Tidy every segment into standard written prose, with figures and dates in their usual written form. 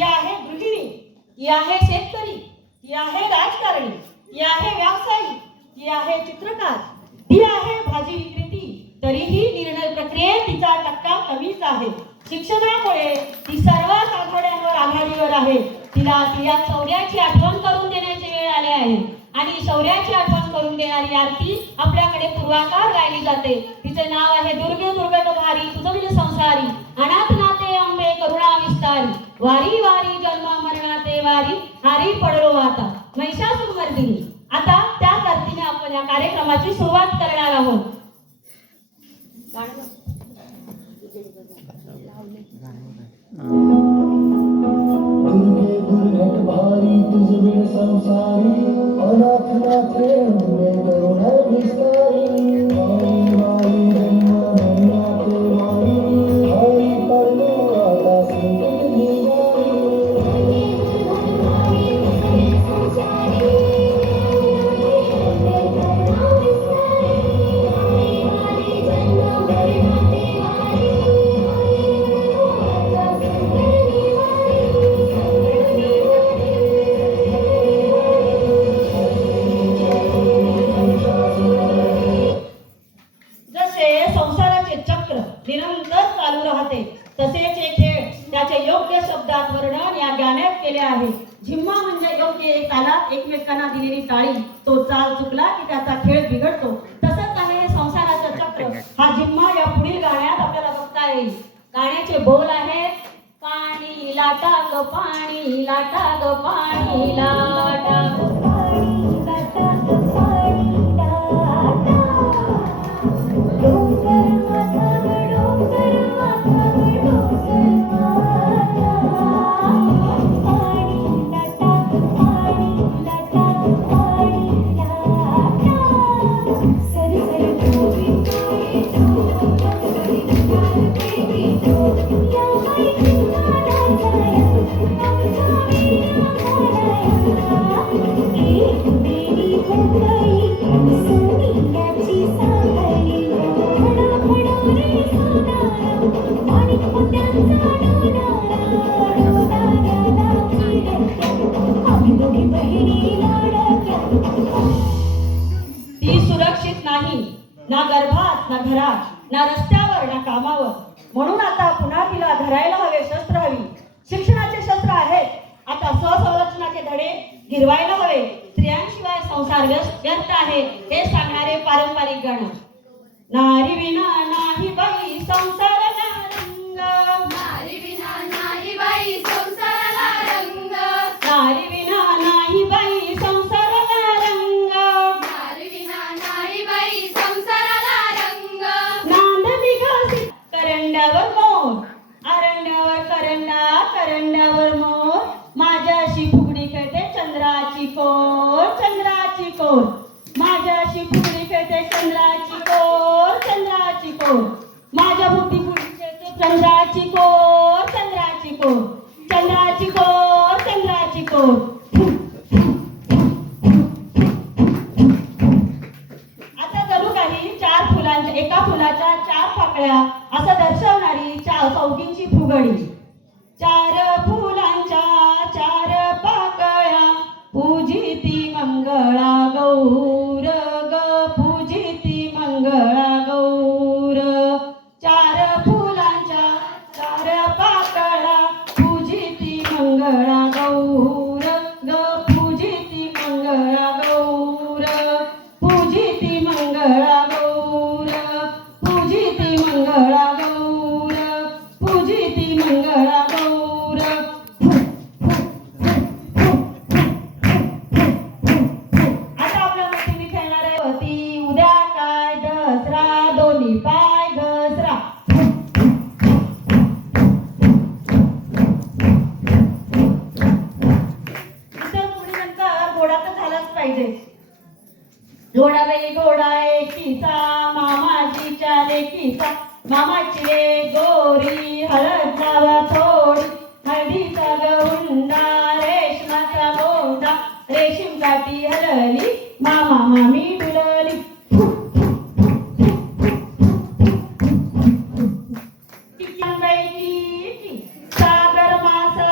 ती आहे गृहिणी, ती आहे शेतकरी, ती आहे राजकारणी, ती आहे व्यावसायिक, ती आहे चित्रकार, ती आहे भाजी विक्रेती, तरीही निर्णय प्रक्रियेत तिचा टक्का कमीच आहे. शिक्षणामुळे ती सर्वच आघाड्यांवर आघाडीवर आहे. तिला तिच्या शौर्याची आठवण करून देण्याची वेळ आली आहे आणि शौर्याची आठवण करून देणारी आरती आपल्याकडे पूर्वाकार गायली जाते. तिचे नाव आहे दुर्गे दुर्गट भारी तुझविल संसारी, अनाथ नाते अंबे करुणा विस्तारी, वारी वारी जन्म मरणाते वारी, हारी पडलो आता महिषासुर मर्दिनी. आता त्याच आरतीने आपण या कार्यक्रमाची सुरुवात करणार आहोत. दुर्गे दुर्गट भारी तुझविल संसारी, अनाथ नाथे अंबे करुणा विस्तारी, वारी वारी जन्म मरणाते वारी, हारी पडलो आता संकट निरंतर चालू राहते तसेच हे खेळ त्याचे योग्य शब्दात वर्णन या गाण्यात केले आहे. झिम्मा म्हणजे योग्य एक तालात एकमेकांना दिलेली टाळी. तो चाल चुकला की त्याचा खेळ बिघडतो. तसंच आहे संसाराचं चक्र. हा झिम्मा या पुढील गाण्यात आपल्याला बघता येईल. गाण्याचे बोल आहेत, पाणी लाटा ग पाणी लाटा ग पाणी लाटा पाणी लाटा ग पाणी लाटा, डोंगर माथा डोंगर माथा डोंगर माथा, पाणी लाटा पाणी लाटा पाणी लाटा, सरी सरी Dobby Dobby Dobby Dobby Dobby या माई नाना जाया आमचा वीरा घराया, एक बेडी हो गई सोनियाची साखळी, फडा फडा रे सोनारा माणिक मोत्यांचा डोलारा, डोलाऱ्याला चिडक्या आम्ही दोघी बहिणी लाडक्या. ती सुरक्षित नाही, ना गर्भात ना घरात ना रस्त्यावर ना कामावर. म्हणून आता पुन्हा तिला धरायला हवे शस्त्र हवी. शिक्षणाचे शस्त्र आहेत. आता स्वसंरक्षणाचे धडे गिरवायला हवे. स्त्रियांशिवाय संसार व्यर्थ आहे हे सांगणारे पारंपरिक गाणं. नारी विना नाही बाई संसाराला रंग, नारी विना नाही बाई संसाराला रंग, नारी विना नाही बाई संसाराला रंग, नारी विना नाही बाई संसाराला रंग. नांद विकसित करंड्यावर मोर, अरण्यावर करंडा करंड्यावर मोर, माझ्याशी फुगडी खेळते चंद्राची कोर चंद्राची कोर, माझ्याशी फुगडी खेळते चंद्राची कोर चंद्राची कोर, माझ्या भोवती फुगडी खेळते चंद्राची कोर चंद्राची कोर, चंद्राची कोर चंद्राची कोर. आता जणू काही चार फुलांच्या एका फुलाच्या चार पाकळ्या असं दर्शवणारी चौघींची फुगडी. चार फुलांच्या चार पाकळ्या पूजिती मंगळा गौर ग पूजिती मंगळा गौर, चार फुलांच्या चार पाकळ्या पूजिती मंगळा गौर ग पूजिती मंगळा गौर, पूजिती मंगळा गौर, पूजिती मंगळा गौर, पूजिती मंगळा गौर. आता आपल्या मैत्रिणी खेळणार आहे होती उद्या काय दसरा दोन्ही पाय घसरा. इतर पुढे नंतर घोडा तर झालाच पाहिजे. घोडा बाई घोडा एकीचा मामाजीच्या लेकीचा, मामाची रे गोरी हळद लावा थोडी, हळदीचा गहुंडा रेशमाचा गोंडा, रेशीम काठी हलली मामा मामी डुलली. सागर मासा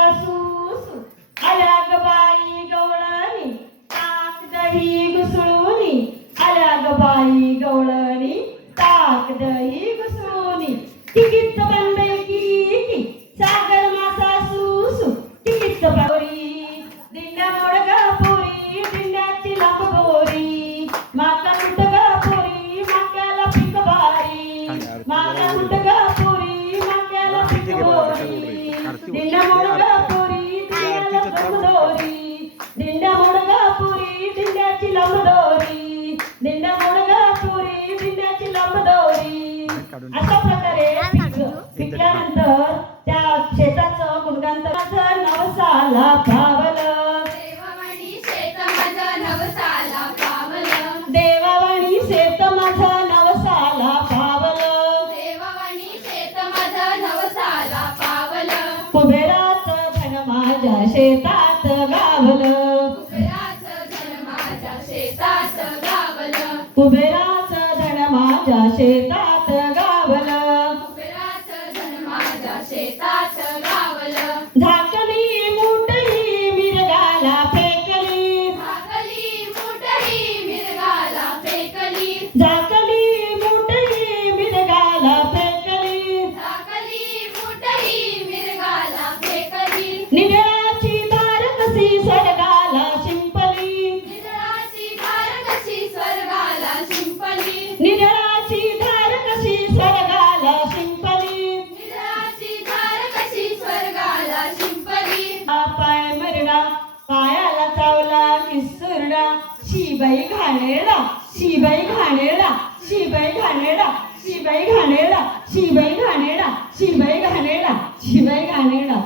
शेतात गावलं, कुबेराचं धन माझ्या शेतात गावलं, कुबेराचं धन माझ्या शेतात गावलं. कुबेराचं धन माझ्या शेतात गावलं. झाकली मुठही मिरगाला फेकली, झाकली मुठही मिरगाला फेकली, झाकली मुठही मिरगाला फेकली. झाकली मुठही मिरगाला फेकली. निधळाची धार कशी स्वर्गाला शिंपली, निधळाची धार कशी स्वर्गाला शिंपली, निधळाची धार कशी स्वर्गाला शिंपली. निधळाची धार कशी स्वर्गाला शिंपली. हा पाय मरडा पायाला चावला किसुरडा, शिबाई घाणेरडा, शिबाई घाणेरडा, शिबाई घाणेरडा, शिबाई घाणेरडा, शिबाई घाणेरडा, शिबाई घाणेरडा, शिबाई घाणेरडा.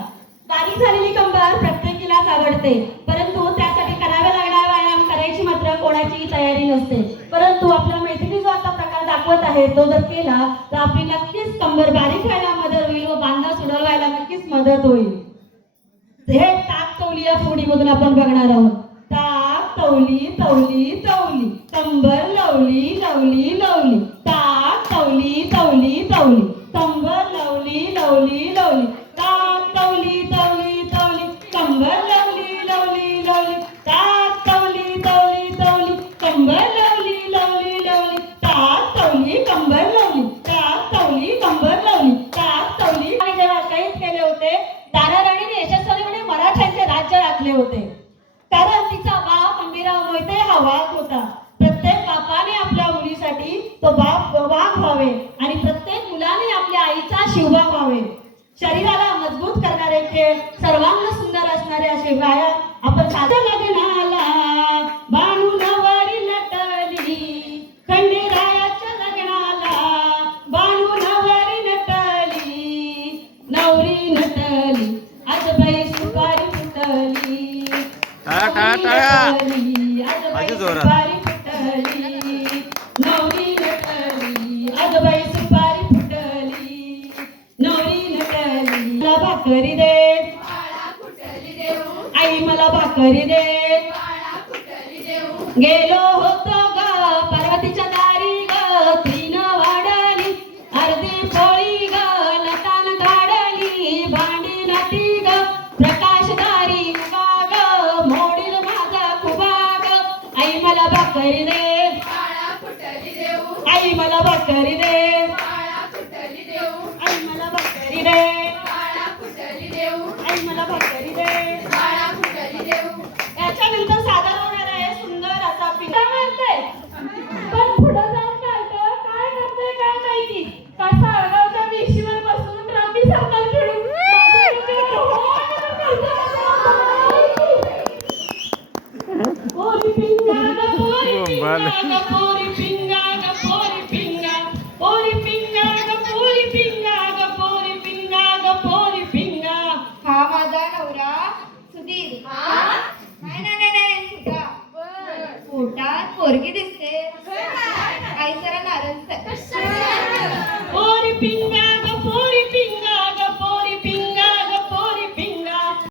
बारीक झालेली कंबर प्रत्येकीलाच आवडते, परंतु त्यासाठी करावे लागणारा व्यायाम करायची मात्र कोणाची तयारी नसते. परंतु आपल्या मैत्रिणी जो आता प्रकार दाखवत आहे तो जर केला तर आपली नक्कीच कंबर बारीक व्हायला मदत होईल व बांधा सोडवायला नक्कीच मदत होईल. हे ताक तवली या फोडीमधून आपण बघणार आहोत. ताक तवली तवली तवली, कंबर लवली लवली लवली. ताक तवली तवली तवली, कंबर लवली लवली लवली. ताक तवली तवली तवली, कंबर लवली लवली लवली. ताक तवली तवली तवली, कंबर लवली लवली लवली. ताक तवली कंबर लवली, ताक तवली कंबर लवली, ताक तवली. आणि जेव्हा कैद केले होते दारा राणीने यशस्वीपणे मराठ्यांचे राज्य राखले होते, कारण तिचा बाप अंबिराव मोहिते हा वाघ होता. प्रत्येक बापाने आपल्या मुलीसाठी तो बाप वाघ व्हावे आणि प्रत्येक मुलाने आपल्या आईचा शिवबा व्हावे. शरीराला मजबूत करणारे खेळ, सर्वांना सुंदर असणारे असे व्यायाम आपण साध्या लग्नाला बाणू नवरी नटली, खंडेरायाच्या लग्नाला बाणू नवरी नटली, नवरी नटली आजबाई सुपारी फुटली, आजू जोरात. सुपारी फुटली, नवरी नटली आजबाई सुपारी फुटली, नवरी नटली. मला भाकरी दे बाळा कुठली देऊ, आई, मला भाकरी दे. बाळा कुठली देऊ. गेलो होतो ग पार्वतीच्या दारी ग, तीन वाढली अर्धी पोळी ग, लतान काढली भांडी नाटी ग, प्रकाशदारी उभा ग, मोडील माझा खुबा ग. आई मला भाकरी दे, बाळा कुठली देऊ, आई मला भाकरी दे, बाळा कुठली देऊ, आई मला भाकरी दे, बाळा कुठली देऊ, आई मला भाकरी दे. बाळा कुठली देऊ. याच्यानंतर सादर होणार आहे सुंदर असा पिठा म्हणते, पण पुढे जाऊन काय करते काय माहिती. कसा अडगावच्या देशीवर बसून रमी सर्कल खेळून माझ्या डोक्यावर पोरी पिंगा ग पोरी पिंगा ग पोरी पिंगा ग पोरी पिंगा, पोरी पिंगा ग पोरी पिंगा ग पोरी पिंगा ग पोरी पिंगा. हा माझा नवरा सुधीर. नाही नाही नाही नाही सुद्धा पोटात पोरगी